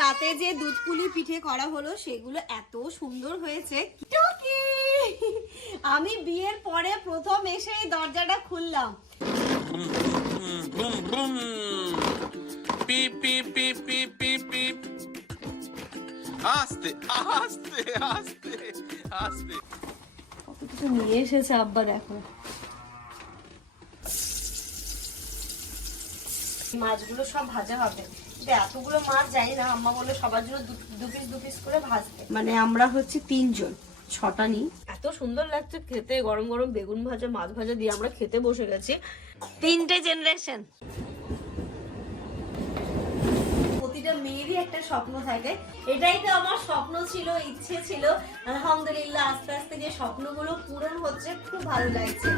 রাতে যে দুধ পুলি পিঠে করা হলো সেগুলো এত সুন্দর হয়েছে। আমি বিয়ের পরে প্রথম এসে এই দরজাটা খুললাম। Boom boom peep peep peep peep peep peep. আস্তে আস্তে আস্তে আস্তে কত কিছু নিয়ে এসেছে আব্বা দেখো। মাছগুলো সব ভাজা হবে। এতগুলো মাছ জানি না আম্মা বলে সবার জন্য দু- দু পিস দু পিস করে ভাজতে মানে আমরা হচ্ছে তিনজন ছটা নিই। এত সুন্দর লাগছে খেতে গরম গরম বেগুন ভাজা মাছ ভাজা দিয়ে আমরা খেতে বসে গেছি। তিনটে জেনারেশন প্রতিটা মেয়েরই একটা স্বপ্ন থাকে। এটাই তো আমার স্বপ্ন ছিল ইচ্ছে ছিল। আলহামদুলিল্লাহ আস্তে আস্তে যে স্বপ্নগুলো পূরণ হচ্ছে খুব ভালো লাগছে।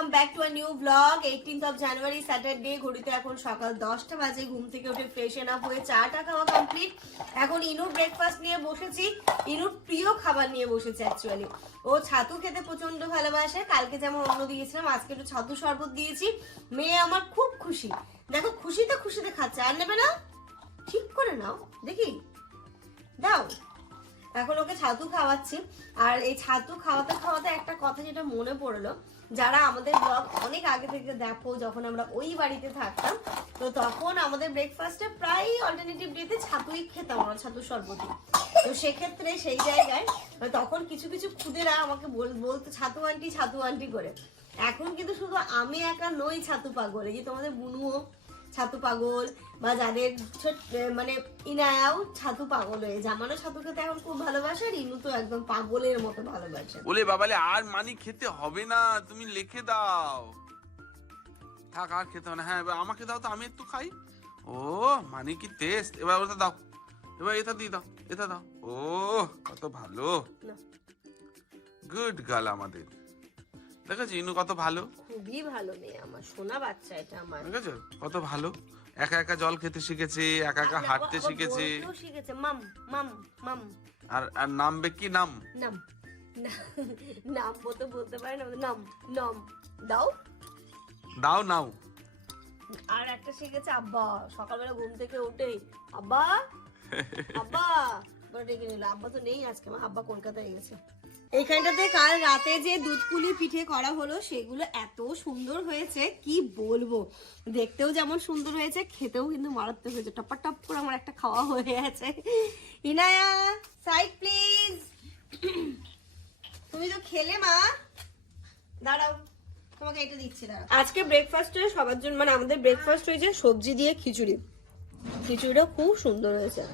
Welcome back to a new blog 18th of January Saturday ঘড়িতে এখন সকাল 10টা বাজে, ঘুম থেকে উঠে ফ্রেশন আপ হয়ে চাটা খাওয়া কমপ্লিট এখন ইনু ব্রেকফাস্ট নিয়ে বসেছি। ইনুর প্রিয় খাবার নিয়ে বসেছে অ্যাকচুয়ালি ও ছাতু খেতে প্রচণ্ড ভালোবাসে। কালকে যেমন অন্য দিয়েছিলাম, আজকে একটু ছাতু শরবত দিয়েছি। মেয়ে আমার খুব খুশি। দেখো, খুশিতে খুশিতে খাচ্ছে। আর নেবে না? ঠিক করে নাও। দেখি। দাও। এখন ওকে ছাতু খাওয়াচ্ছি। আর এই ছাতু খাওয়াতে খাওয়াতে একটা কথা যেটা মনে পড়ল যারা আমাদের ব্লগ অনেক আগে থেকে দেখো, যখন আমরা ওই বাড়িতে থাকতাম, তো তখন আমাদের ব্রেকফাস্টে প্রায় অল্টারনেটিভ ডেতে ছাতুই খেতাম আমরা ছাতু শরবতি তো সেক্ষেত্রে সেই জায়গায় তখন কিছু কিছু খুদেরা আমাকে বল- বলতো, ছাতু আন্টি ছাতু আন্টি করে। এখন কিন্তু শুধু আমি একা নই ছাতু পাগল। এই যে তোমাদের বুনুও ছাতু পাগল বা যাদের মানে ইনায়াও ছাতু পাগল হয়ে জামানো ছাতু খেতে এখন খুব ভালোবাসে আর ইনু তো একদম পাগলের মতো ভালোবাসে। বলে বাবালে আর মানি খেতে হবে না তুমি লিখে দাও। থাক আর খেতে হবে না। হ্যাঁ এবার আমাকে দাও তো আমি একটু খাই। ও মানে কি টেস্ট এবার ওটা দাও। এবার এটা দিয়ে দাও এটা দাও। ও কত ভালো। গুড গার্ল আমাদের। দেখেছ? ইনু কত ভালো? খুবই ভালো মেয়ে আমার সোনা বাচ্চা এটা আমার। দেখেছ? কত ভালো। একা একা জল খেতে শিখেছে একা একা হাঁটতে শিখেছে। শিখেছে মাম মাম মাম। আর আর নামবে কি নাম? নাম। নাম তো বলতে পারে না নাম নাম। দাও। দাও নাও। আর একটা শিখেছে আব্বা সকালবেলা ঘুম থেকে উঠেই। আব্বা আব্বা। আব্বা তো নেই আজকে আমার আব্বা কলকাতায় গেছে। এইখানটাতে কাল রাতে যে দুধপুলি পিঠে করা হলো, সেগুলো এত সুন্দর হয়েছে, কি বলব? দেখতেও যেমন সুন্দর হয়েছে, খেতেও কিন্তু মারাত্মক হয়েছে। টপা টপ করে আমার একটা খাওয়া হয়ে গেছে। Inaya side please. তুমি তো খেলে, মা। দাঁড়াও, তোমাকে এটা দিচ্ছি, দাঁড়াও। আজকে ব্রেকফাস্টে সবার জন্য মানে আমাদের ব্রেকফাস্ট হয়েছে সবজি দিয়ে খিচুড়ি। খিচুড়িটা খুব সুন্দর হয়েছে।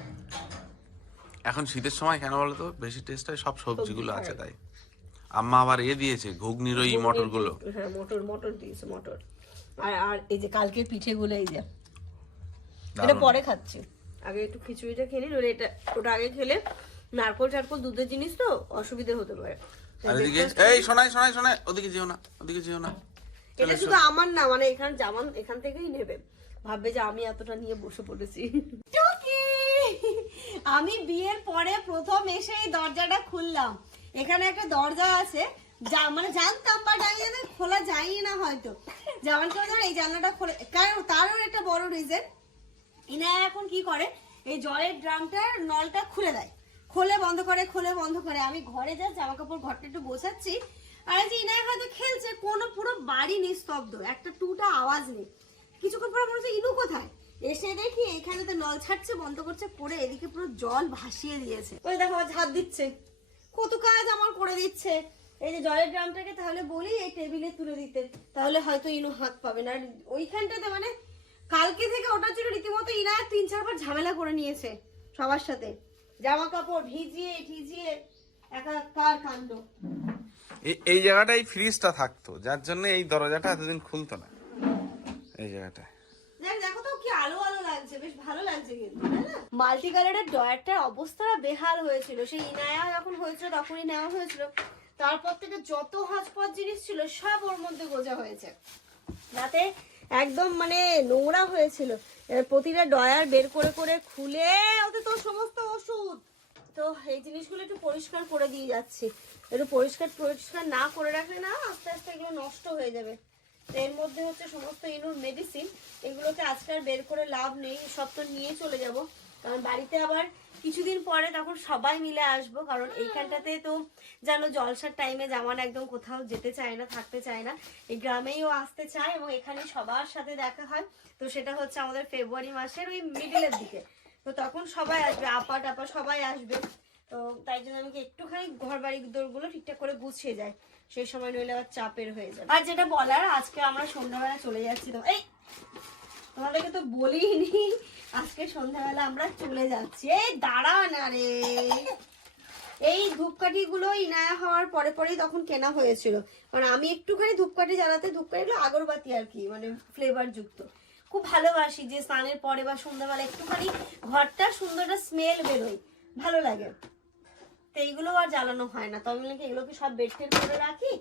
এখন শীতের সময় কেন বলতো? বেশি টেস্ট হয় সব সবজিগুলো আছে তাই। আম্মা আবার এ দিয়েছে ঘুগনির ওই মটরগুলো। হ্যাঁ মটর মটর দিয়েছে মটর। আর আর এই যে কালকের পিঠেগুলো এই যে। এটা পরে খাচ্ছি। আগে একটু খিচুড়িটা খেয়ে নিন ওটা এটা ওটা আগে খেলে নারকল টারকল দুধের জিনিস তো অসুবিধে হতে পারে। আর এদিকে এই শোনাই শোনাই শোনাই ওদিকে যেও না ওদিকে যেও না। এটা শুধু আমার না মানে এখানে জামান এখান থেকেই নেবে। ভাববে যে আমি এতটা নিয়ে বসে পড়েছি। টুকি! আমি বিয়ের পরে প্রথম এসে এই দরজাটা খুললাম। এখানে একটা দরজা আছে। যা মানে জানতাম আমি জানি খোলা যায়ই না হয়তো। যেমন কেউ ধর এই জানলাটা খোলে। কারণ তারও একটা বড় রিজন ইনা এখন কি করে, এই জলের ড্রামটার নলটা খুলে দেয়। খোলে বন্ধ করে, খোলে বন্ধ করে। আমি ঘরে যা জামা কাপড় ঘরটা একটু গোছাচ্ছি। আর যে ইনায় হয়তো খেলছে, কোনো পুরো বাড়ি নিস্তব্ধ। একটা টুটা আওয়াজ নেই। কিছুক্ষণ পরে মনে হচ্ছে ইনু কোথায়? এসে দেখি এখানে তো নল ছাড়ছে, বন্ধ করছে, করে এদিকে পুরো জল ভাসিয়ে দিয়েছে। ওই দেখো হাত দিচ্ছে। কত কাজ আমার করে দিচ্ছে। এই যে জলের ড্রামটাকে তাহলে বলি, এই টেবিলে তুলে দিতে। তাহলে হয়তো ইনু হাত পাবে না। আর ওইখানটাতে মানে কালকে থেকে ওটার জন্য রীতিমতো ইনা তিন চারবার ঝামেলা করে নিয়েছে সবার সাথে। জামা কাপড় ভিজিয়ে ভিজিয়ে একাকার কাণ্ড। এই- এই জায়গাটাই ফ্রিজটা থাকতো। যার জন্য এই দরজাটা এতদিন খুলতো না। এই জায়গাটায় দেখ দেখো তো কি আলো আলো লাগছে বেশ ভালো লাগছে কিন্তু মাল্টি কালারের ডয়ারটার অবস্থাটা বেহাল হয়েছিল। সেই ইনায়া যখন হয়েছিল, তখনই নেওয়া হয়েছিল। তারপর থেকে যত হজপথ জিনিস ছিল, সব ওর মধ্যে গোজা হয়েছে। যাতে একদম মানে নোংরা হয়েছিল। প্রতিটা ডয়ার বের করে করে খুলে, ওতে তো সমস্ত ওষুধ। তো এই জিনিসগুলো একটু পরিষ্কার করে দিয়ে যাচ্ছি। একটু পরিষ্কার পরিষ্কার না করে রাখলে না আস্তে আস্তে এগুলো নষ্ট হয়ে যাবে। এর মধ্যে হচ্ছে সমস্ত ইনুর মেডিসিন এগুলোকে আজকে আর বের করে লাভ নেই, সব তো নিয়ে চলে যাব। কারণ বাড়িতে আবার কিছুদিন পরে তখন সবাই মিলে আসব, কারণ এইখানটাতে তো যেন জলসার টাইমে জামান একদম কোথাও যেতে চায় না, থাকতে চায় না। এই গ্রামেইও আসতে চায় এবং এখানে সবার সাথে দেখা হয়। তো সেটা হচ্ছে আমাদের ফেব্রুয়ারি মাসের ওই মিডিলের দিকে। তো তখন সবাই আসবে, আপা টাপা সবাই আসবে। তো তাই জন্য আমাকে একটুখানি ঘর বাড়ি দৌড়গুলো ঠিকঠাক করে গুছিয়ে যায় সেই সময় নইলে আবার চাপের হয়ে যাবে। আর যেটা বলার, আজকে আমরা সন্ধ্যাবেলা চলে যাচ্ছি তো এই, তোমাদেরকে তো বলিনি, আজকে সন্ধ্যাবেলা আমরা চলে যাচ্ছি। এই দাঁড়া না রে এই ধূপকাঠি গুলো ইনায়া হওয়ার পরে পরেই তখন কেনা হয়েছিল। কারণ আমি একটুখানি ধূপকাঠি জ্বালাতে, ধূপকাঠিগুলো আগরবাতি আর কি মানে ফ্লেভার যুক্ত। খুব ভালোবাসি যে স্নানের পরে বা সন্ধ্যাবেলা একটুখানি ঘরটা সুন্দর স্মেল বেরোয়। ভালো লাগে। তো এইগুলো আর জ্বালানো হয় না। তো আমি বললাম এগুলোকে সব বেড টেড করে রাখি?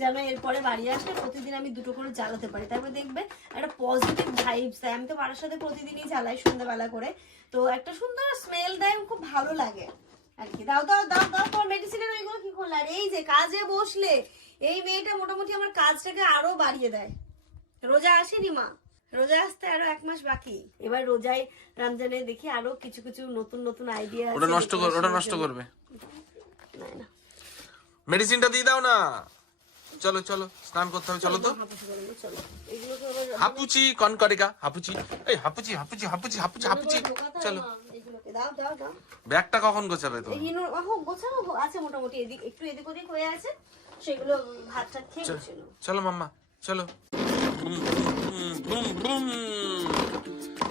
যেন এরপরে বাড়ি আসলে প্রতিদিন আমি দুটো করে জ্বালাতে পারি। তারপরে দেখবে একটা পজিটিভ ভাইবস দেয়। আমি তো বাড়ির সাথে প্রতিদিনই জ্বালাই সন্ধ্যাবেলা করে। তো একটা সুন্দর স্মেল দেয় খুব ভালো লাগে আর কি। দাও দাও দাও দাও তোমার মেডিসিনের ওইগুলো কি করলে আর এই যে কাজে বসলে এই মেয়েটা মোটামুটি আমার কাজটাকে আরও বাড়িয়ে দেয়। রোজা আসেনি মা। রোজা আসতে আরও এক মাস বাকি। এবার রোজায় রমজানে দেখি আরও কিছু কিছু নতুন নতুন আইডিয়া ওটা নষ্ট কর ওটা নষ্ট করবে। মেডিসিনটা দিয়ে দাও না। চলো চলো, স্নান করতে হবে, চলো তো। হাপুচি, কনকরিকা, হাপুচি। এই, হাপুচি হাপুচি হাপুচি হাপুচি হাপুচি। চলো। ব্যাগটা কখন গোছাবে তো গোছানো আছে মোটামুটি এদিক একটু এদিক ওদিক হয়ে আছে সেগুলো ভাত টাত খেয়ে চলো মাম্মা চলো।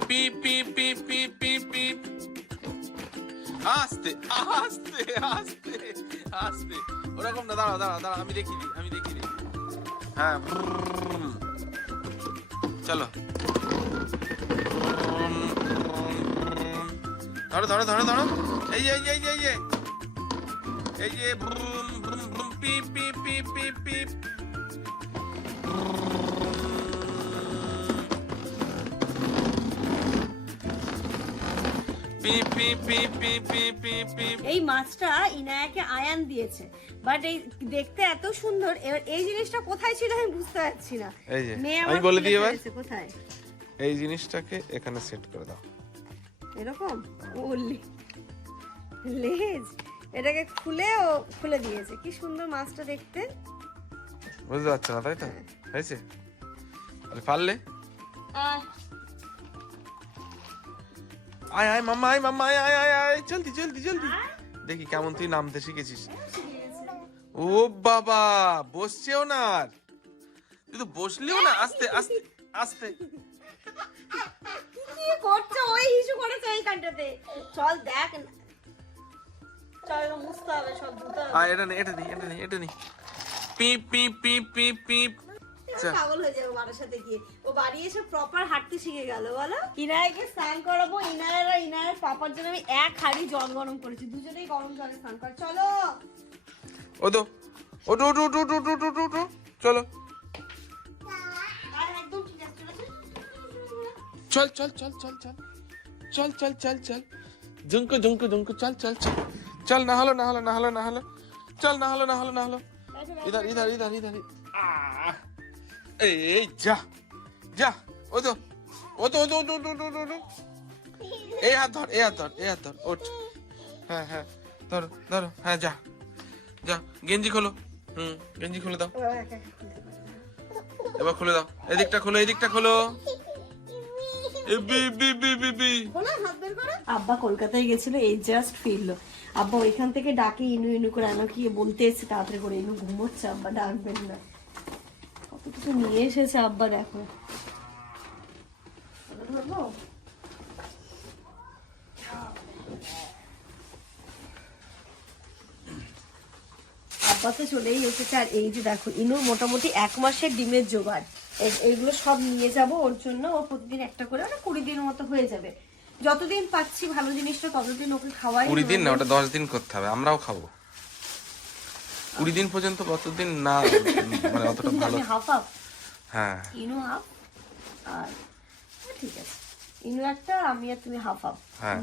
পিপ peep peep peep peep peep. আস্তে আস্তে আস্তে আস্তে। ওরকম না, দাঁড়াও দাঁড়াও দাঁড়াও, আমি দেখি আমি দেখি হ্যাঁ চলো। ধরো ধরো ধরো ধরো। এই এই এই এই এই যে ব্রুম ব্রুম ব্রুম পিপ পিপ পিপ পিপ এই মাছটা ইনায়াকে আয়ান দিয়েছে। বাট এই দেখতে এত সুন্দর এবার এই জিনিসটা কোথায় ছিল আমি বুঝতে পারছি না। এই যে, আমি বলে দিই এবার? কোথায়? এই জিনিসটাকে এখানে সেট করে দাও। এরকম? ও লে- লেজ। এটাকে খুলে ও খুলে দিয়েছে। কি সুন্দর মাছটা দেখতে। বুঝতে পারছ না তাই তো? হয়েছে? তাহলে পারলে? আয় আয় মাম্মা আয় মাম্মা আয় আয় আয় আয় জলদি জলদি জলদি। দেখি কেমন তুই নামতে শিখেছিস। ও বাবা বসছেও না আর। তুই তো বসলেও না আস্তে আস্তে আস্তে। কি করছ? ওই করেছে এইখানটাতে। চল দেখ। চল মুছতে হবে সব ধুতে হবে। আয় এটা নে এটা নে এটা নে এটা নে। পিপ পিপ পিপ পিপ পিপ। পাগল হয়ে যাব বাড়ির সাথে গিয়ে। ও বাড়ি এসে প্রপার হাঁটতে শিখে গেল বলো। ইনায়কে স্নান করাবো ইনায়ের আর ইনায়ের পাপার জন্য আমি এক হাড়ি জল গরম করেছি। দুজনেই গরম জলে স্নান করে। চলো। ও ওটো ওটো ওটো ওটো ওটো ওটো ওটো চলো। চলো, চলো, চল চল চল চল চল। চল চল চল চল। ঝুমকো ঝুমকো ঝুমকো চল চল চল। চল না হলো না হলো না হলো না হলো। চল না হলো না হলো না হলো। চলো। ইধার ইধার ইধার ইধার! এই যা যা ও তো ও তো ও তো ও তো, এই হাত ধর এই হাত ধর এই হাত ধর ওঠ হ্যাঁ হ্যাঁ ধরো ধরো হ্যাঁ যা যা গেঞ্জি খোলো হুম গেঞ্জি খুলে দাও এবার খুলে দাও এদিকটা খোলো এদিকটা খোলো আব্বা কলকাতায় গেছিল এই জাস্ট ফিরলো। আব্বা ওইখান থেকে ডাকে ইনু ইনু করে আনো কি বলতে এসেছে তাড়াতাড়ি করে ইনু ঘুমোচ্ছে আব্বা ডাকবেন না। কত কিছু নিয়ে এসেছে আব্বা দেখো। চলেই এসেছে আর এই যে দেখো ইনুর মোটামুটি এক মাসের ডিমের জোগাড়। এই- এইগুলো সব নিয়ে যাব ওর জন্য ও প্রতিদিন একটা করে মানে কুড়ি দিনের মতো হয়ে যাবে। যতদিন পাচ্ছি ভালো জিনিসটা ততদিন ওকে খাওয়াই কুড়ি দিন না ওটা দশ দিন করতে হবে আমরাও খাব। কুড়ি দিন পর্যন্ত কতদিন না মানে অতটা ভালো। হাফ হাফ হ্যাঁ। ইনু হাফ আর ঠিক আছে। ইনু একটা আমি আর তুমি হাফ হাফ হ্যাঁ।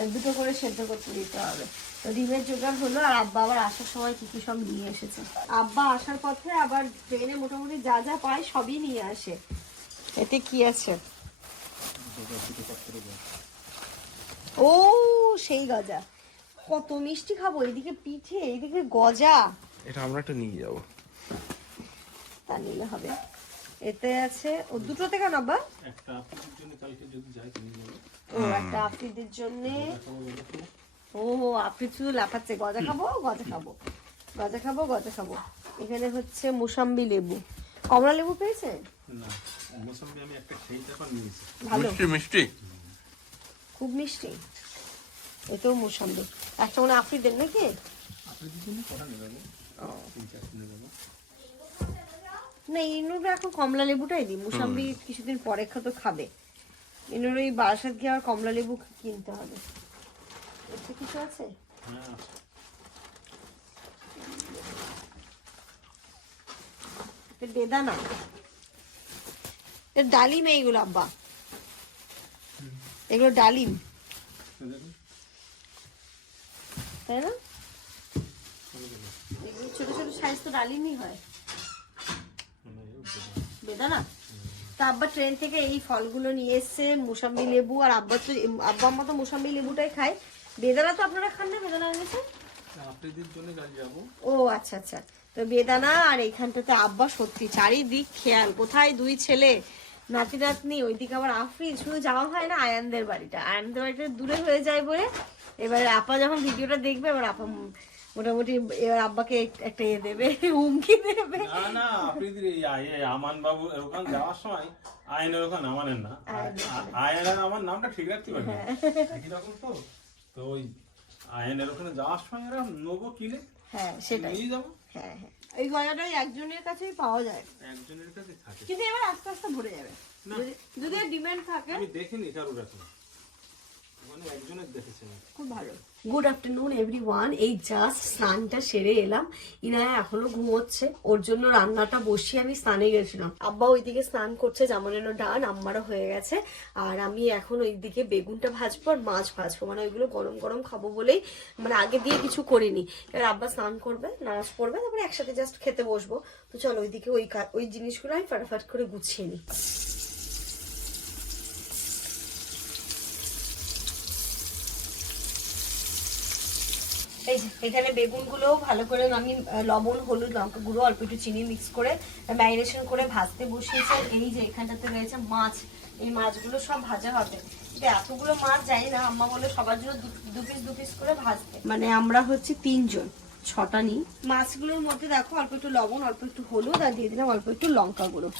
দুটো করে সেদ্ধ করতে দিতে হবে। তো ডিমের জোগাড় হলো আর আব্বা আবার আসার সময় কি কি সব নিয়ে এসেছে। আব্বা আসার পথে আবার ট্রেনে মোটামুটি যা যা পায় সবই নিয়ে আসে। এতে কি আছে? ও সেই গজা। কত মিষ্টি খাব এদিকে পিঠে এইদিকে গজা। এটা আমরা একটু নিয়ে যাব। তা নিলে হবে। এতে আছে ও দুটোতে কেন আব্বা? একটা আপনাদের জন্য কালকে যদি যাই তুমি বলো ও একটা আফ্রিদের জন্য। ও আফ্রিদ শুধু লাফাচ্ছে গজা খাব গজা খাব। গজা খাব গজা খাব। এখানে হচ্ছে মুসাম্বি লেবু। কমলা লেবু পেয়েছে? না মোসাম্বি আমি একটা খেয়ে তারপর নিয়েছি ভালো। মিষ্টি মিষ্টি। খুব মিষ্টি। এটাও মুসাম্বি একটা মনে আফ্রিদের নাকি। না ইনুর এখন কমলা লেবুটাই দিই। মুসাম্বি কিছুদিন পরে তো খাবে। ইনুর ওই বারাসাত গিয়ে আর কমলা লেবু কিনতে হবে। এতে কিছু আছে? বেদানা। ডালিম এইগুলো আব্বা। এগুলো ডালিম। তাই না? ছোট ছোট সাইজ তো ডালিমই হয়। বেদানা? তা আব্বা ট্রেন থেকে এই ফলগুলো নিয়ে এসছে মুসাম্বি লেবু আর আব্বা তো আব্বা আম্মা তো মুসাম্বি লেবুটাই খায়। বেদানা তো আপনারা খান না? বেদানা এনেছে? আপনাদের জন্য কাল যাব ও আচ্ছা আচ্ছা। তো বেদানা আর এইখানটাতে আব্বা সত্যি চারিদিক খেয়াল। কোথায় দুই ছেলে? নাতি নাতনি ওইদিকে আবার আফরিন। শুধু যাওয়া হয় না আয়ানদের বাড়িটা। আয়ানদের বাড়িটা দূরে হয়ে যায় বলে এবার আপা যখন ভিডিওটা দেখবে এবার আপা মোটামুটি এবার আব্বাকে একটা ইয়ে দেবে হুমকি দেবে। না না আমান বাবু ওখানে যাওয়ার সময় আয়নের ওখানে আমানের না। আয়নের আমার নামটা ঠিক রাখতে পারবে একই রকম তো। তো ওই আয়নের ওখানে যাওয়ার সময় এরা নেব কিনে। হ্যাঁ সেটাই। নিয়ে যাব। হ্যাঁ হ্যাঁ। এই গয়াটাই একজনের কাছেই পাওয়া যায়। একজনের কাছে থাকে। কিন্তু এবার আস্তে আস্তে ভরে যাবে। যদি- ডিমান্ড থাকে। আমি দেখিনি কারোর এখন মানে একজনের দেখেছি আমি। গুড আফটারনুন এভরিওয়ান এই জাস্ট স্নানটা সেরে এলাম। ইনায়া এখনও ঘুমোচ্ছে। ওর জন্য রান্নাটা বসিয়ে আমি স্নানে গেছিলাম। আব্বা ওইদিকে স্নান করছে জামানেরও ডান আম্মারও হয়ে গেছে। আর আমি এখন ওইদিকে বেগুনটা ভাজবো আর মাছ ভাজবো। মানে ওইগুলো গরম গরম খাব বলেই মানে আগে দিয়ে কিছু করিনি। এবার আব্বা স্নান করবে, নামাজ পড়বে, তারপরে একসাথে জাস্ট খেতে বসবো। তো চলো ওইদিকে ওই ওই জিনিসগুলো আমি ফাটাফাট করে গুছিয়ে নিই। এই এখানে বেগুনগুলো ভালো করে আমি লবণ হলুদ লঙ্কা গুঁড়ো অল্প একটু চিনি মিক্স করে ম্যারিনেশন করে ভাজতে বসিয়েছি। এই যে এখানটাতে রয়েছে মাছ এই মাছগুলো সব ভাজা হবে। এতগুলো মাছ যাই না আম্মা বলে সবার জন্য দু- দু পিস দু পিস করে ভাজতে মানে আমরা হচ্ছে তিনজন ছটা নিই। মাছগুলোর মধ্যে দেখো অল্প একটু লবণ অল্প একটু হলুদ আর দিয়ে দিলাম অল্প একটু লঙ্কা গুঁড়ো।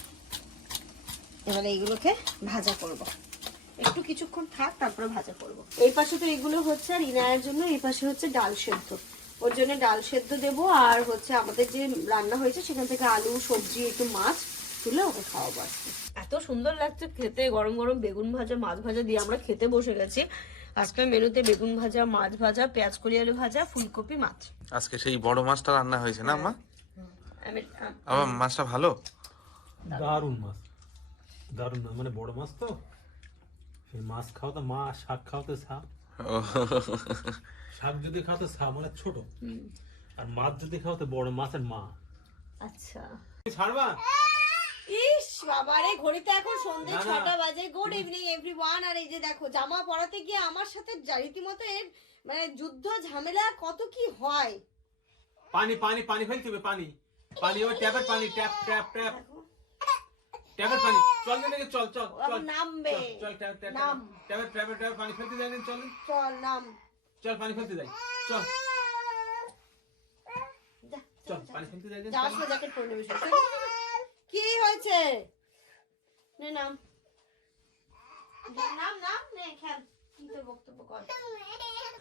এবারে এইগুলোকে ভাজা করব। একটু কিছুক্ষণ থাক তারপরে ভাজা করব। এই পাশে তো এগুলো হচ্ছে আর ইনায়ের জন্য এই পাশে হচ্ছে ডাল সেদ্ধ। ওর জন্য ডাল সেদ্ধ দেব আর হচ্ছে আমাদের যে রান্না হয়েছে সেখান থেকে আলু সবজি একটু মাছ তুলে ওকে খাওয়াবো আজকে এত সুন্দর লাগছে খেতে গরম গরম বেগুন ভাজা মাছ ভাজা দিয়ে আমরা খেতে বসে গেছি। আজকে মেনুতে বেগুন ভাজা মাছ ভাজা পেঁয়াজ কলি আলু ভাজা ফুলকপি মাছ। আজকে সেই বড় মাছটা রান্না হয়েছে না মা? আমি আম- আবার মাছটা ভালো? দারুণ মাছ। দারুণ মাছ মানে বড় মাছ তো? মাছ খাও তো মা শাক খাও তো শাক শাক যদি খাও তো শাক মানে ছোট। আর মাছ যদি খাও তো বড় মাছের মা। আচ্ছা। ছাড়বা? ইস বাবারে ঘড়িতে এখন সন্ধ্যে। ছটা বাজে। গুড ইভিনিং এভরিওয়ান আর এই যে দেখো জামা পরাতে গিয়ে আমার সাথে রীতিমতো এর মানে যুদ্ধ ঝামেলা কত কি হয়? পানি পানি পানি ফেলতে হবে পানি। পানি ওই ট্যাপের পানি ট্যাপ ট্যাপ ট্যাপ ট্যাপের পানি। চল নাকি চল চল চল। নামবে। চল। ট্যাপের ট্যাপের ট্যাপের পানি ফেলতে যাই চল। চল নাম। চল পানি ফেলতে যাই। চল। চল পানি ফেলতে যাই না, যাওয়ার জ্যাকেট পরে নেবে কি হয়েছে? নে নাম। নাম নাম নে খেল।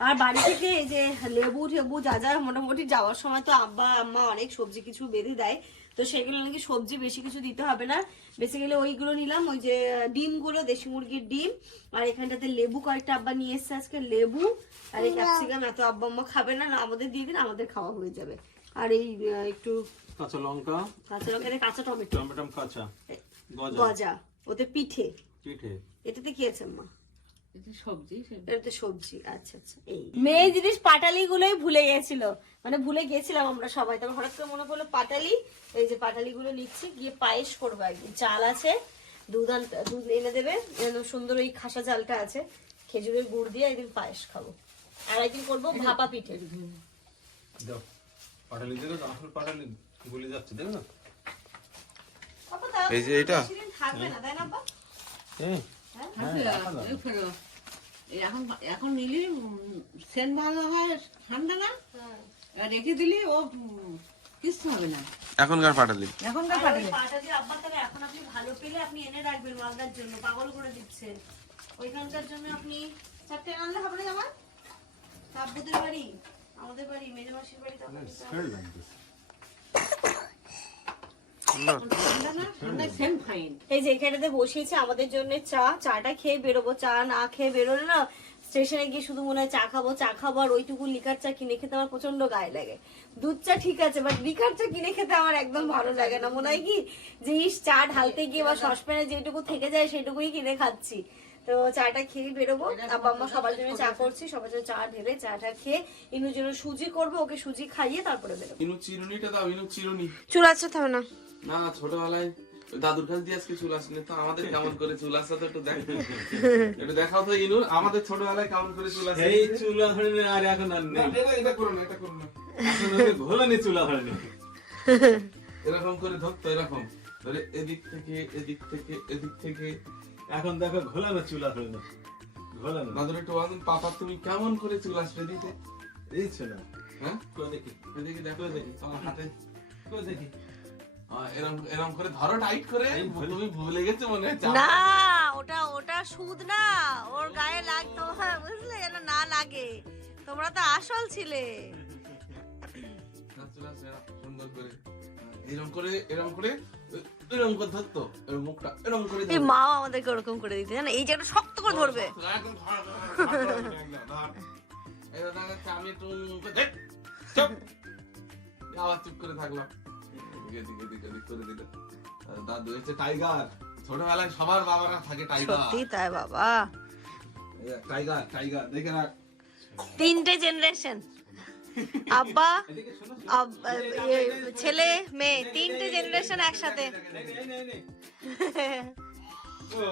আর বাড়ি থেকে এই যে লেবু টেবু যা যা মোটামুটি যাওয়ার সময় তো আব্বা আম্মা অনেক সবজি কিছু বেঁধে দেয়। তো সেগুলো নাকি সবজি বেশি কিছু দিতে হবে না। বেসিক্যালি ওইগুলো নিলাম ওই যে ডিমগুলো দেশি মুরগির ডিম। আর এখানটাতে লেবু কয়েকটা আব্বা নিয়ে এসছে আজকে লেবু আর এই ক্যাপসিকাম। এত আব্বা আম্মা খাবে না না আমাদের দিয়ে দিন আমাদের খাওয়া হয়ে যাবে। আর এই একটু কাঁচা লঙ্কা। কাঁচা লঙ্কা কাঁচা টমেটো। টমেটো কাঁচা। গজা। গজা ওতে পিঠে। পিঠে। এটাতে কি আছে এটাতে সবজি আচ্ছা আচ্ছা এই। মেয়ে জিনিস পাটালি গুলোই ভুলে গেছিল। মানে ভুলে গেছিলাম আমরা সবাই। হঠাৎ করে মনে পড়ল পাটালি এই যে পাটালি গুলো নিচ্ছি গিয়ে পায়েস করব একদিন। চাল আছে দুধ আন- দুধ এনে দেবে। সুন্দর ওই খাসা চালটা আছে। খেজুরের গুড় দিয়ে একদিন পায়েস খাব। আর একদিন করব ভাপা পিঠে। পাটালি দেখো আসল পাটালি গুলি যাচ্ছে দেখো না? এই যে এটা? থাকবে না তাই না? এই ফেরো। এই এখন এখন নিলি সেন ভালো হয় ঠান্ডা না? রেখে দিলি ও কিচ্ছু হবে না। এখনকার পাঠালি এখনকার দিয়ে আব্বা তাহলে এখন আপনি ভালো পেলে আপনি এনে রাখবেন মালদার জন্য পাগল করে দিচ্ছেন। ওইখানকার জন্য আপনি চারটে আনলে হবে না জামা? আব্বুদের বাড়ি আমাদের বাড়ি মেজে মাসির বাড়ি তখন নিতে হবে। ঠান্ডা না ঠান্ডায় সেন ফাইন এই যে এখানেতে বসিয়েছে আমাদের জন্য চা। চাটা খেয়ে বেরোবো। চা না খেয়ে বেরোলে না স্টেশনে গিয়ে শুধু মনে হয় চা খাব চা খাব আর ওইটুকু লিকার চা কিনে খেতে আমার প্রচণ্ড গায়ে লাগে। দুধ চা ঠিক আছে বাট লিকার চা কিনে খেতে আমার একদম ভালো লাগে না। মনে হয় কি যে চা ঢালতে গিয়ে বা সসপ্যানে যেটুকু থেকে যায় সেটুকুই কিনে খাচ্ছি। তো চাটা খেয়ে বেরোবো। আব্বা আম্মা সবার জন্য চা করছি সবার জন্য চা ঢেলে চাটা খেয়ে ইনুর জন্য সুজি করব ওকে সুজি খাইয়ে তারপরে বেরোবো। ইনু চিরুনিটা দাও ইনু চিরুনি। চুল হবে না। না ছোটবেলায় দাদুর কাছ দিয়ে আজকে চুল আসলে তো আমাদের কেমন করে চুল আসা তো একটু দেখো। একটু দেখাও তো ইনু আমাদের ছোটবেলায় কেমন করে চুল আসে এই চুলা হয়নি আর এখন আর নেই। এটা করো না এটা করো না। ঘোলানি চুলা হয়নি এরকম করে ধরতো এরকম। ধরে এদিক থেকে এদিক থেকে এদিক থেকে। এখন দেখো ঘোলানো চুলা হয়নি ঘোলানো দাদুর একটু বলুন পাপা তুমি কেমন করে চুল আসবে দিতে? এই ছিল। হ্যাঁ? কই দেখি? এদিকে দেখো দেখি তোমার হাতে। কই দেখি? আহ, এরম এরম করে ধরো টাইট করে তুমি ভুলে গেছো মনে না ওটা ওটা সুদ না ওর গায়ে লাগতো হ্যাঁ বুঝলে যেন না লাগে। তোমরা তো আসল ছিলে। না, চুল সুন্দর করে এরম করে এরম করে এরম করে ধরতো এরম মুখটা এরম করে এই ধরতো। আমাদেরকে ওরকম করে দিতে জানো? এই জায়গাটা শক্ত করে ধরবে। আমি একটু চুপ। আবার চুপ করে থাকলাম। এদিকে এদিকে এদিকে এদিক করে দিল দাদু হচ্ছে টাইগার ছোটবেলায় সবার বাবারা থাকে টাইগার সত্যি তাই বাবা। টাইগার টাইগার দেখে রাখ। তিনটে জেনারেশন আব্বা ছেলে মেয়ে তিনটে জেনারেশন একসাথে। ও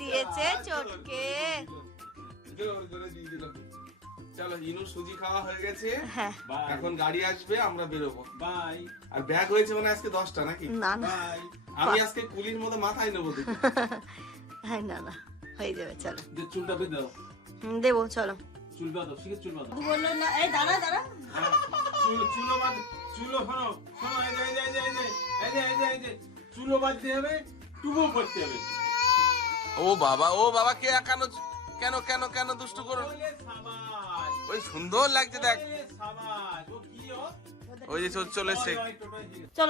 দিয়েছে চটকে। জোর করে দিয়ে দিল চলো ইনু সুজি খাওয়া হয়ে গেছে। হ্যাঁ। এখন গাড়ি আসবে আমরা বেরোবো। বাই আর ব্যাগ হয়েছে মানে আজকে দশটা নাকি? না না। আমি আজকে কুলির মতো মাথায় নেব দেখি। হ্যাঁ না না। হয়ে যাবে চলো। চুলটা বেঁধে দাও। দেবো চলো। চুল বাঁধো শিখে চুল বাঁধো। বলল না এই দাঁড়া দাঁড়া। হ্যাঁ, চুল চুলো বাঁধ চুলো শোনো শোনো এই যে এই যে এই যে এই যে এই যে এই যে এই যে চুলো বাঁধতে হবে টুবো করতে হবে। ও বাবা ও বাবা কে কেন কেন কেন কেন দুষ্টু করো? সাবাস ওই সুন্দর লাগছে দেখ। ওলে সাবাস ও কি ও ওই যে চলে এসছে।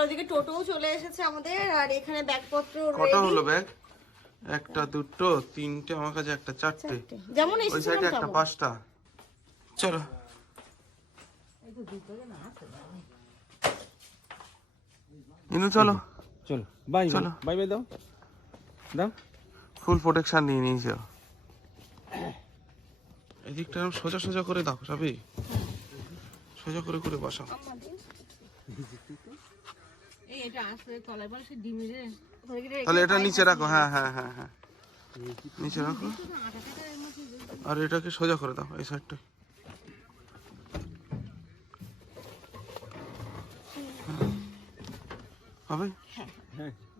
ওদিকে টোটোও চলে এসেছে আমাদের আর এখানে ব্যাগপত্র কটা হলো ব্যাগ? একটা দুটো তিনটে আমার কাছে একটা চারটে। যেমন ওই সাইডে একটা পাঁচটা। চলো। ইনু চলো। চলো বাই। চলো। বাই বাই দাও। দাও। ফুল প্রোটেকশন নিয়ে নিয়েছ। এদিকটা সোজা সোজা করে দাও সবই সোজা করে করে বসাও তাহলে এটা নিচে রাখো হ্যাঁ হ্যাঁ হ্যাঁ হ্যাঁ। নিচে রাখো। আর এটাকে সোজা করে দাও এই সাইডটা। হবে?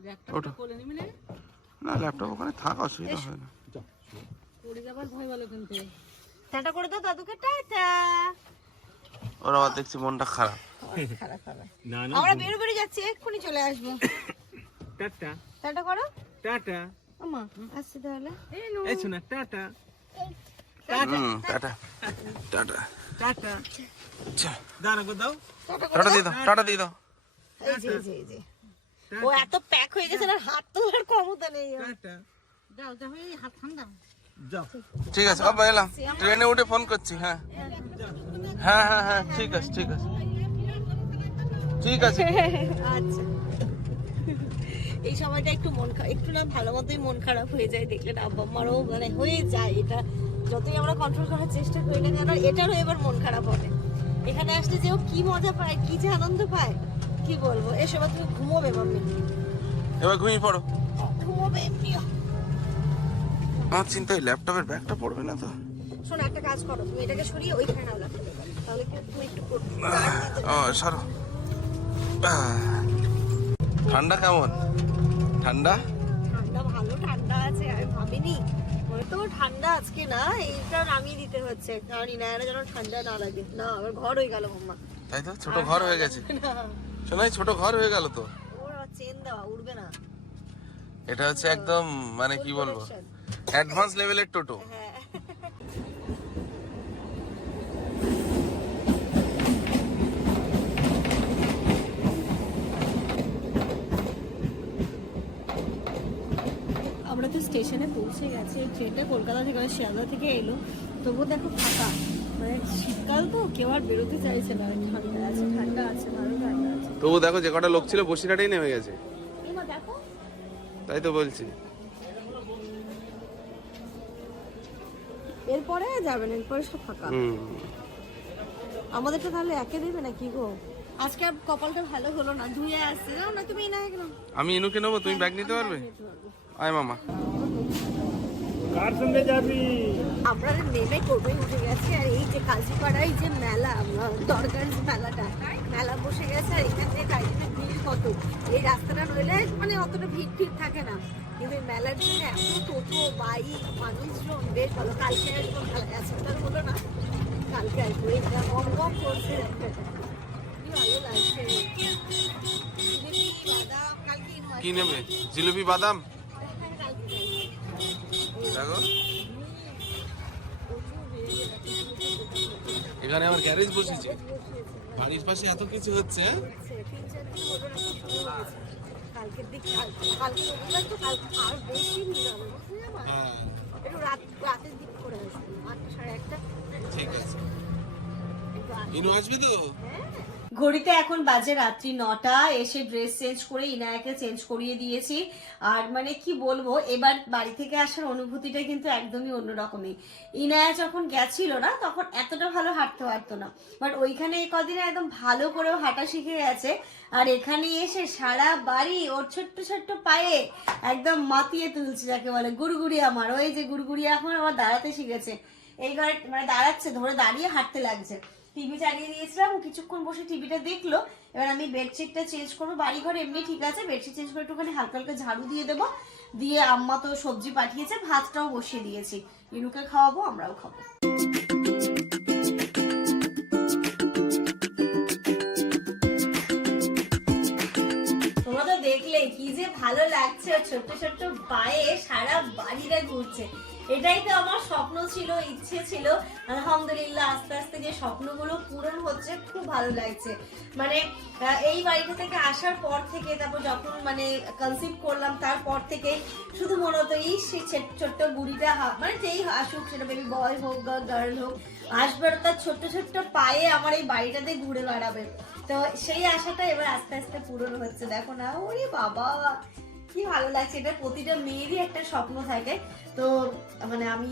ব্যাগটা ওটা। না। না ল্যাপটপ ওখানে থাক অসুবিধা হয় না। পড়ে যাবার ভয় বলো কিন্তু। টাটা করে দাও দাদুকে টাটা। ওর দেখছি মনটা খারাপ। না না আমরা বেরো বেরো যাচ্ছি এক্ষুনি চলে আসব। টাটা। টাটা করো। টাটা। আমা আসছি তাহলে। এই শোনা টাটা। টাটা। টাটা। টাটা। আচ্ছা দাঁড়া গো দাও। টাটা দিয়ে দাও টাটা দিয়ে দাও। এই যে এই যে এই যে। ও এত প্যাক হয়ে গেছে না হাত তোলার ক্ষমতা নেই। টাটা। যাও যাও এই হাত ঠান্ডা যাও ঠিক আছে বাবা এলাম। ট্রেনে উঠে ফোন করছি হ্যাঁ। হ্যাঁ হ্যাঁ হ্যাঁ ঠিক আছে ঠিক আছে। ঠিক আছে। আচ্ছা। এই সময়টা একটু মন একটু না ভালো মতোই মন খারাপ হয়ে যায় দেখলে না আব্বা আমারও মানে হয়ে যায় এটা। যতই আমরা কন্ট্রোল করার চেষ্টা করি না কেন এটারও এবার মন খারাপ হবে। এখানে আসলে যে ও কি মজা পায় কি যে আনন্দ পায় কি বলব? এসব তুমি ঘুমোবে মাম্মি। এবার ঘুমিয়ে পড়ো। ঘুমোবে এমনিও আমার চিন্তায় ল্যাপটপের ব্যাগটা পড়বে না তো। শোনো একটা কাজ করো তুমি এটাকে সরিয়ে ওইখানে নাও তাহলে তুমি একটু ও সরো। ঠান্ডা কেমন? ঠান্ডা? ঠান্ডা ভালো ঠান্ডা আছে আমি ভাবিনি। তো ঠান্ডা আজকে না এইটা নামিয়ে দিতে হচ্ছে। কারণ ইনায়ারা যেন ঠান্ডা না লাগে। না আবার ঘর হয়ে গেল মাম্মা। তাই তো? ছোট ঘর হয়ে গেছে। না। শোনাই ছোট ঘর হয়ে গেল তো? ওর চেন দেওয়া উড়বে না। এটা হচ্ছে একদম মানে কি বলব? অ্যাডভান্স লেভেলের টোটো আমরা তো স্টেশনে পৌঁছে গেছি ট্রেনটা কলকাতা থেকে মানে শিয়ালদা থেকে এলো। তবুও দেখো ফাঁকা মানে শীতকাল তো কেউ আর বেরোতে চাইছে না। ঠান্ডা আছে ঠান্ডা আছে ভালো ঠান্ডা আছে। তবু দেখো যে কটা লোক ছিল বসিরহাটেই নেমে গেছে। দেখো। তাই তো বলছি। এরপরে যাবেন এরপরে সব ফাঁকা। আমাদের তো তাহলে একে দেবে না কি গো? আজকে আর কপালটা ভালো হলো না ধুয়ে আসছে। না না তুমি না গেলাম আমি ইনুকে নেব তুমি ব্যাগ নিতে পারবে? আয় মামা। কার সঙ্গে যাবি? আমরা নেমে করবে উঠে গেছে আর এই যে কাজীপাড়ায় যে মেলা দরকার যে মেলাটা মেলা বসে গেছে আর এখান থেকে কত এই রাস্তাটা নইলে মানে অতটা ভিড় ভিড় থাকে না। কিন্তু মেলার জন্য এত টোটো বাইক মানুষজন বেশ ভালো। কালকে আসব আজকে হলো না। কালকে আসব এই কম কম করছে ভালো লাগছে। জিলিপি, বাদাম, কি নেবে? জিলিপি বাদাম? দেখো। এখানে আমার গ্যারেজ বসেছে। বাড়ির পাশে এত কিছু হচ্ছে হ্যাঁ? কালকের দিক কাল- কালকে রবিবার তো কালকে আর বেশি ভিড় যাব? হ্যাঁ একটু রাত রাতের দিক করে আসব আটটা সাড়ে একটা ঠিক আছে ইনু আসবে তো ঘড়িতে এখন বাজে রাত্রি নটা, এসে ড্রেস চেঞ্জ করে ইনায়াকে চেঞ্জ করিয়ে দিয়েছি। আর মানে কি বলব, এবার বাড়ি থেকে আসার অনুভূতিটা কিন্তু একদমই অন্যরকমই। ইনায়া যখন গেছিল না, তখন এতটা ভালো হাঁটতে পারতো না। বাট ওইখানে এই কদিনে একদম ভালো করেও হাঁটা শিখে গেছে। আর এখানে এসে সারা বাড়ি ওর ছোট্ট ছোট্ট পায়ে একদম মাতিয়ে তুলছে, যাকে বলে গুড়গুড়ি আমার ওই যে গুড়গুড়ি এখন আবার দাঁড়াতে শিখেছে। এই ঘরে মানে দাঁড়াচ্ছে, ধরে দাঁড়িয়ে হাঁটতে লাগছে। টিভি চালিয়ে দিয়েছিলাম কিছুক্ষণ বসে টিভিটা দেখল। এবার আমি বেডশিটটা চেঞ্জ করব বাড়ি ঘর এমনি ঠিক আছে বেডশিট চেঞ্জ করে একটুখানি হালকা হালকা ঝাড়ু দিয়ে দেবো। দিয়ে আম্মা তো সবজি পাঠিয়েছে, ভাতটাও বসিয়ে দিয়েছি। ইনুকে খাওয়াবো, আমরাও খাব। তোমরা তো দেখলে, কি যে ভালো লাগছে, ছোট্ট ছোট্ট পায়ে সারা বাড়িটা ঘুরছে। এটাই তো আমার স্বপ্ন ছিল, ইচ্ছে ছিল। আলহামদুলিল্লাহ, আস্তে আস্তে যে স্বপ্নগুলো পূরণ হচ্ছে, খুব ভালো লাগছে। মানে এই বাড়িটা থেকে আসার পর থেকে, তারপর যখন মানে কনসিভ করলাম, তারপর থেকে শুধু মনে হতো এই ছোট্ট বুড়িটা মানে যেই আসুক, সেটা বেবি বয় হোক বা গার্ল হোক, আসবে আর তার ছোট্ট ছোট্ট পায়ে আমার এই বাড়িটাতে ঘুরে বেড়াবে তো সেই আশাটা এবার আস্তে আস্তে পূরণ হচ্ছে। দেখো না, ওরে বাবা, কি ভালো লাগছে। এটা প্রতিটা মেয়েরই একটা স্বপ্ন থাকে। তো মানে আমি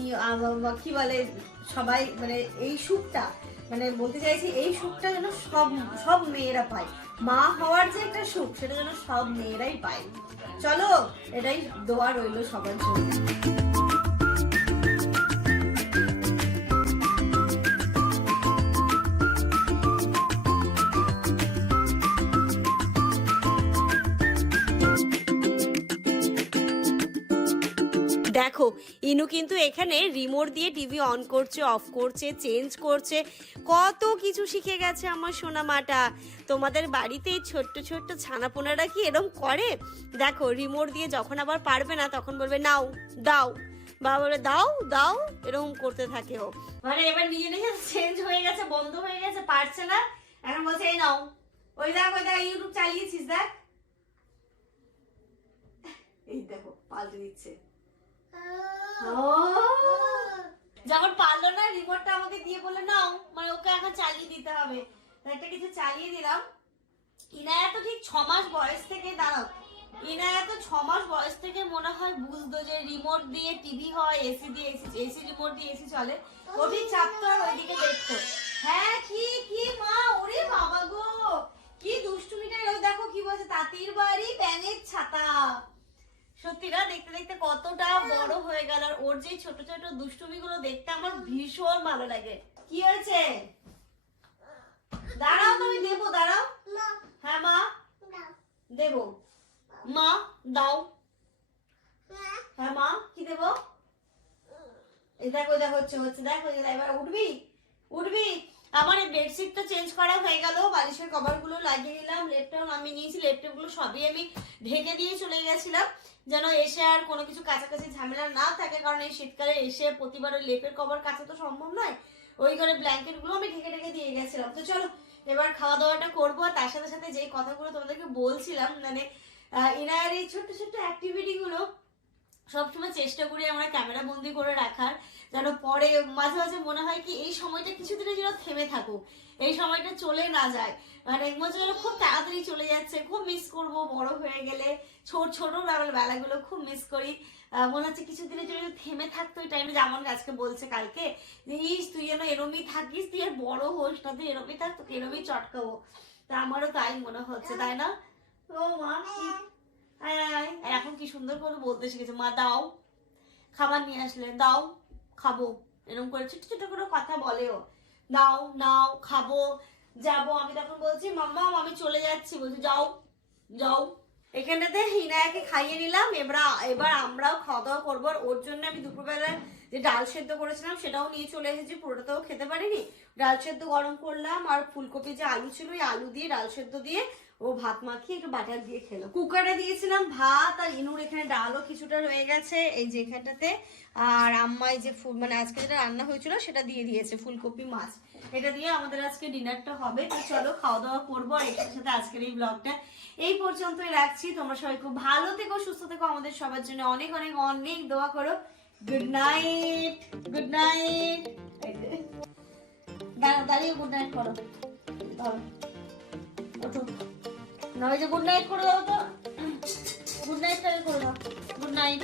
কি বলে, সবাই মানে এই সুখটা মানে বলতে চাইছি এই সুখটা যেন সব সব মেয়েরা পায়। মা হওয়ার যে একটা সুখ, সেটা যেন সব মেয়েরাই পায়। চলো, এটাই দোয়া রইল সবার জন্য। দেখো, ইনু কিন্তু এখানে রিমোট দিয়ে টিভি অন করছে অফ করছে চেঞ্জ করছে। কত কিছু শিখে গেছে আমার সোনা মাটা তোমাদের বাড়িতে এই ছোট্ট ছোট্ট ছানাপোনারা কি এরম করে? দেখো রিমোট দিয়ে যখন আবার পারবে না, তখন বলবে, নাও, দাও। বা বলে, দাও দাও। এরকম করতে থাকে ও। মানে এবার নিজে নিজে চেঞ্জ হয়ে গেছে, বন্ধ হয়ে গেছে, পারছে না। এখন বলছে, এই নাও। ওই দেখ ওই দেখ ইউটিউব চালিয়েছিস, দেখ। এই দেখো, পাল্টে দিচ্ছে। যখন পারল না রিমোটটা আমাকে দিয়ে বলল, নাও। মানে ওকে এখন চালিয়ে দিতে হবে। একটা কিছু চালিয়ে দিলাম। ইনায়া তো ঠিক ছ মাস বয়স থেকে, দাঁড়াও। ইনায়া তো ছ মাস বয়স থেকে মনে হয় বুঝতো যে রিমোট দিয়ে টিভি হয় এসি দিয়ে এসি এসি রিমোট দিয়ে এসি চলে। ও ঠিক চাপতো আর ওইদিকে দেখতো। হ্যাঁ কি কি মা, ওরে বাবা গো! কি দুষ্টুমিটা দেখো কি বলছে, তাঁতির বাড়ি, ব্যাঙের ছাতা। সত্যি না দেখতে দেখতে কতটা বড় হয়ে গেল আর ওর যে ছোট ছোট দুষ্টুমি গুলো দেখতে আমার ভীষণ ভালো লাগে। কি হয়েছে? দাঁড়াও তুমি দেবো দাঁড়াও। হ্যাঁ মা। দেবো। মা দাও। হ্যাঁ মা কি দেবো? দেখো দেখো হচ্ছে হচ্ছে দেখো এবার উঠবি? উঠবি? আমার এই বেডশিটটা চেঞ্জ করা হয়ে গেল। বালিশের কভারগুলো লাগিয়ে নিলাম লেপটাও নামিয়ে নিয়েছি লেপটেপগুলো সবই আমি ঢেকে দিয়ে চলে গেছিলাম। যেন এসে আর কোনো কিছু কাছাকাছি ঝামেলা না থাকে, কারণ এই শীতকালে এসে প্রতিবার ওই লেপের কভার কাছে তো সম্ভব নয়। ওই করে ব্ল্যাঙ্কেটগুলো আমি ঢেকে ঢেকে দিয়ে গেছিলাম। তো চলো, এবার খাওয়া দাওয়াটা করব। আর তার সাথে সাথে যে কথাগুলো তোমাদেরকে বলছিলাম মানে ইনার এই ছোট্ট ছোট্ট অ্যাক্টিভিটি গুলো সবসময় চেষ্টা করি আমরা ক্যামেরা বন্দি করে রাখার, যেন পরে মাঝে মাঝে মনে হয় কি এই সময়টা কিছুদিনের জন্য থেমে থাকুক, এই সময়টা চলে না যায়। মানে হচ্ছে যেন খুব তাড়াতাড়ি চলে যাচ্ছে, খুব মিস করব বড় হয়ে গেলে, ছোট ছোট বেলা- বেলাগুলো খুব মিস করি। মনে হচ্ছে কিছুদিনের জন্য থেমে থাকতো ওই টাইমে যেমন আজকে বলছে কালকে, যে ইস, তুই যেন এরমই থাকিস, তুই আর বড় হোস না, তুই এরমই থাক, তোকে এরমই চটকাবো। তা আমারও তাই মনে হচ্ছে, তাই না? ও মা আর এখন কি সুন্দর করে বলতে শিখেছে। মা, দাও। খাবার নিয়ে আসলে, দাও, খাব। এরকম করে ছোট ছোট করে কথা বলেও। দাও, নাও, খাব, যাব। আমি তখন বলছি, মাম্মা, আমি চলে যাচ্ছি। বলছি, যাও যাও। এখানটাতে হিনায়াকে খাইয়ে নিলাম। এবার এবার আমরাও খাওয়া দাওয়া করব। আর ওর জন্য আমি দুপুরবেলায় যে ডাল সেদ্ধ করেছিলাম, সেটাও নিয়ে চলে এসেছি। পুরোটাতেও খেতে পারিনি। ডাল সেদ্ধ গরম করলাম। আর ফুলকপি যে আলু ছিল, ওই আলু দিয়ে, ডাল সেদ্ধ দিয়ে ও ভাত মাখিয়ে একটু বাটার দিয়ে খেলো। কুকারে দিয়েছিলাম ভাত আর ইনুর এখানে ডালও কিছুটা রয়ে গেছে, এই যে এখানটাতে। আর আম্মাই যে ফুল মানে আজকে যেটা রান্না হয়েছিল সেটা দিয়ে দিয়েছে, ফুলকপি মাছ। এটা দিয়ে আমাদের আজকে ডিনারটা হবে। তো চলো খাওয়া দাওয়া করব আর এটার সাথে আজকের এই ব্লগটা এই পর্যন্তই রাখছি। তোমরা সবাই খুব ভালো থেকো, সুস্থ থেকো। আমাদের সবার জন্য অনেক অনেক অনেক দোয়া করো। গুড নাইট গুড নাইট দাঁড়িয়ে গুড নাইট করো। ওঠো। নাইট করে দাও তো। গুড নাইট করে দাও। Good night